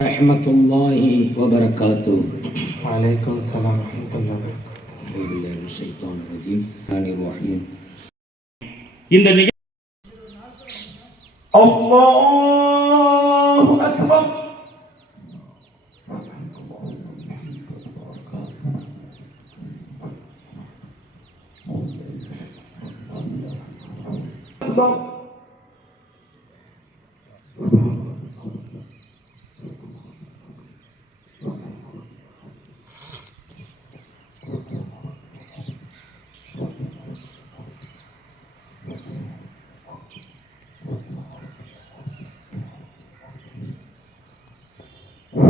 ورحمة الله وبركاته وعليكم السلام ورحمة الله وبركاته بالله من الشيطان الرجيم الرحيم الله أكبر الله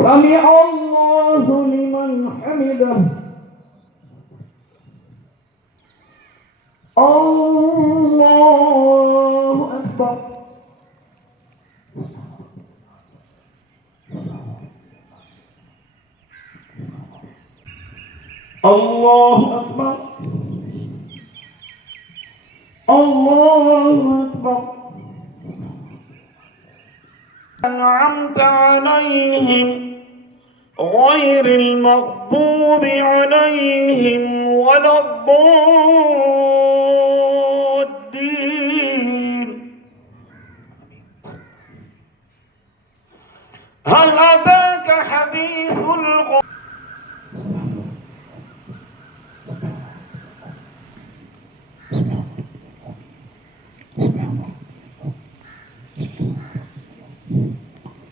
سمع الله لمن حمده. الله أكبر. الله أكبر. الله أكبر. أنعمت عليهم. غير المغضوب عليهم ولا الضالين. هل أتاك حديث الغ...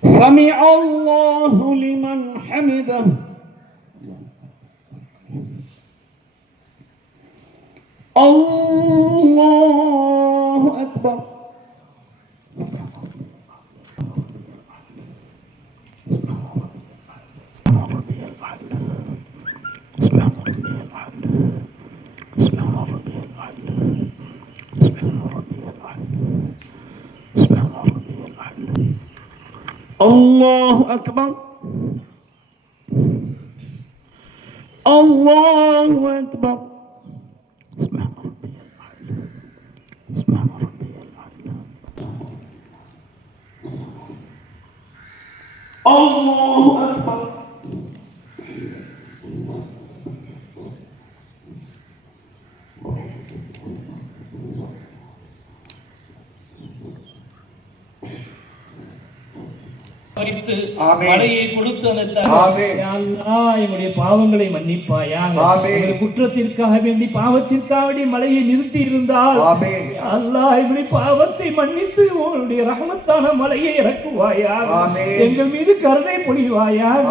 سمع الله لمن حمده الله أكبر. الله أكبر. الله أكبر பறித்து. மழையை கொடுத்து அந்த எங்களுடைய பாவங்களை மன்னிப்பாயாக குற்றத்திற்காக வேண்டி பாவத்திற்காக வேண்டி மழையை நிறுத்தி இருந்தால் அல்லாஹ் எங்களுடைய பாவத்தை மன்னித்து உங்களுடைய ரஹமத்தான மழையை இறக்குவாயாக. எங்கள் மீது கருணை பொழிவாயாக.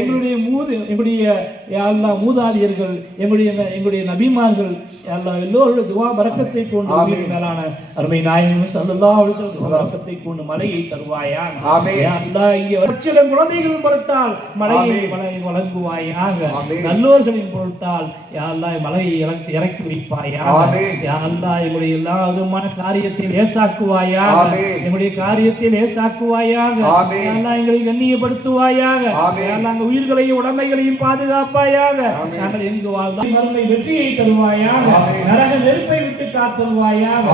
எங்களுடைய மூது எங்களுடைய யா அல்லாஹ் மூதாதையர்கள் எங்களுடைய எங்களுடைய நபிமார்கள் யா அல்லாஹ் எல்லோருடைய துவா பரக்கத்தை கொண்டு மேலான அருமை நாயகம் துவா பரக்கத்தை கொண்டு மழையை தருவாயாக ஆமென். யா அல்லாஹ் இங்கே லட்சம் குழந்தைகள் பொருட்டால் ஆமென். மழையை வழங்குவாயாக. நல்லோர்களின் பொருட்டால் யா அல்லாஹ் மழையை இறக்கி இறக்கி வைப்பாயாக ஆமென். யா அல்லாஹ் எங்களுடைய எல்லா விதமான காரியத்தை லேசாக்குவாயாக ஆமென். எங்களுடைய காரியத்தை லேசாக்குவாயாக ஆமென். யா அல்லாஹ் எங்களை கண்ணியப்படுத்துவாயாக உயிர்களையும் உடமைகளையும் பாதுகாப்பாயாக ஆமென். நாங்கள் எங்கு வாழ்ந்தால் மறுமை வெற்றியை தருவாயாக. நரக நெருப்பை விட்டு காத்தருவாயாக.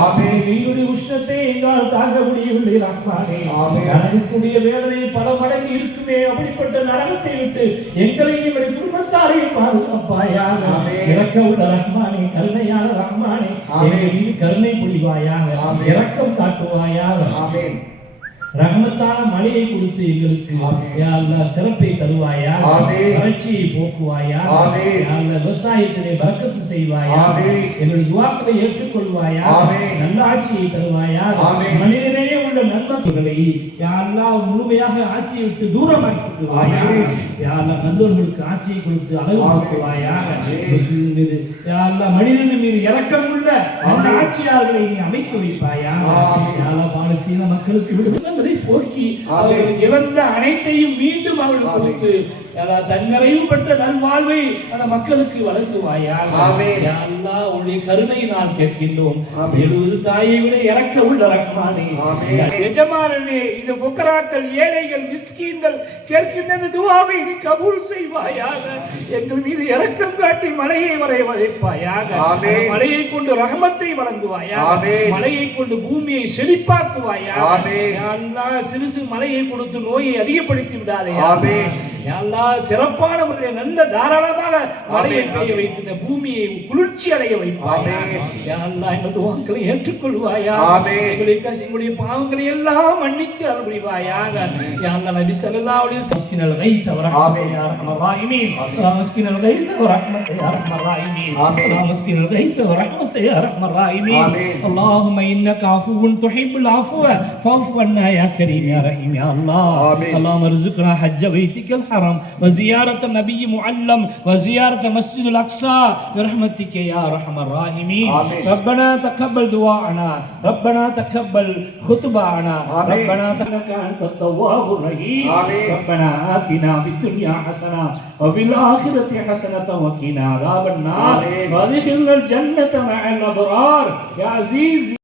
வீடுடைய உஷ்ணத்தை எங்களால் தாங்க முடியவில்லை ஆமென். நரகக்கூடிய வேதனை பல மடங்கு இருக்குமே அப்படிப்பட்ட நரகத்தை விட்டு எங்களையும் எங்களுடைய குடும்பத்தாரையும் பாதுகாப்பாயாக. இறக்க உள்ள ரஹ்மானே கருணையான ரஹ்மானே. எங்கள் மீது கருணை புரிவாயாக ஆமென். இரக்கம் காட்டுவாயாக ஆமென் ரஹமத்தான மழையை கொடுத்து எங்களுக்கு ஆமென். யா அல்லாஹ் சிறப்பை தருவாயா. வறட்சியை போக்குவாயா ஆமென். யா அல்லாஹ் விவசாயத்திலே பறக்கத்து செய்வாயா. எங்களுடைய துவாக்களை ஏற்றுக்கொள்வாயா. நல்ல ஆட்சியை தருவாயா. மனிதனே உள்ள நன்மக்களை யா அல்லாஹ் முழுமையாக ஆட்சியை விட்டு தூரமாக்கிடுவாயா ஆமென். யா அல்லாஹ் நல்லவர்களுக்கு ஆட்சியை கொடுத்து அழகு ஆமென். கொடுக்குவாயா ஆமென். முஸ்லிம் மீது யா அல்லாஹ் மனிதன் மீது இரக்கம் உள்ள ஆமென். ஆட்சியாளர்களை நீ அமைத்து வைப்பாயா ஆமென். யா அல்லாஹ் பாலஸ்தீன மக்களுக்கு விடுதலை போக்கி ஆமென். அவர்கள் இழந்த அனைத்தையும் மீண்டும் அவர்கள். கொடுத்து தன்னிறைவு பெற்ற நல்வாழ்வை அந்த மக்களுக்கு வழங்குவாயாக. உன்னுடைய கருணை நான் கேட்கின்றோம். எழுபது தாயை விட இறக்க உள்ள ரஹ்மானே. ஆமென். எஜமானனே இந்த புக்கராக்கள் ஏழைகள் மிஸ்கீன்கள் கேட்கின்ற துவாவை நீ கபூல் செய்வாயாக. எங்கள் மீது இரக்கம் காட்டி மலையை வரை வதைப்பாயாக. ஆமென். அந்த மலையை கொண்டு ரஹமத்தை வழங்குவாயாக. மலையை கொண்டு பூமியை செழிப்பாக்குவாயாக. சிறு சிறு மழையை கொடுத்து நோயை அதிகப்படுத்தி விடாதே. ஆமென். யா அல்லாஹ் சிறப்பான முறையில் நல்ல தாராளமாக மழையை ஆமென். பெய்ய வைத்து இந்த பூமியை குளிர்ச்சி அடைய வைப்பாயா ஆமென். யா அல்லாஹ் எங்கள் துவாக்களை ஏற்றுக்கொள்வாயா ஆமென். எங்களுடைய கஷ்ட- எங்களுடைய பாவங்களை எல்லாம் மன்னித்து அருள் புரிவாயாக யா அல்லாஹ் நபி ஸல்லல்லாஹு அலைஹி வஸல்லம் مسكن الغيث ورحمة آمين. يا أرحم الراحمين اللهم مسكن الغيث ورحمة يا أرحم الراحمين آمين. اللهم مسكن الغيث ورحمة يا أرحم الراحمين آمين. اللهم إنك عفو تحب العفو فاعف عنا يا كريم يا رحيم يا الله آمين. اللهم ارزقنا حج بيتك الحرم وزيارة النبي معلم. وزيارة مسجد الأقصى. برحمتك يا أرحم الراحمين. ربنا تقبل دعاءنا. ربنا تقبل خطبانا. ربنا إنك أنت التواب الرحيم. ربنا آتنا في الدنيا حسنة. وفي الآخرة حسنة. وقنا عذاب النار. وادخلنا الجنة مع الأبرار. يا عزيز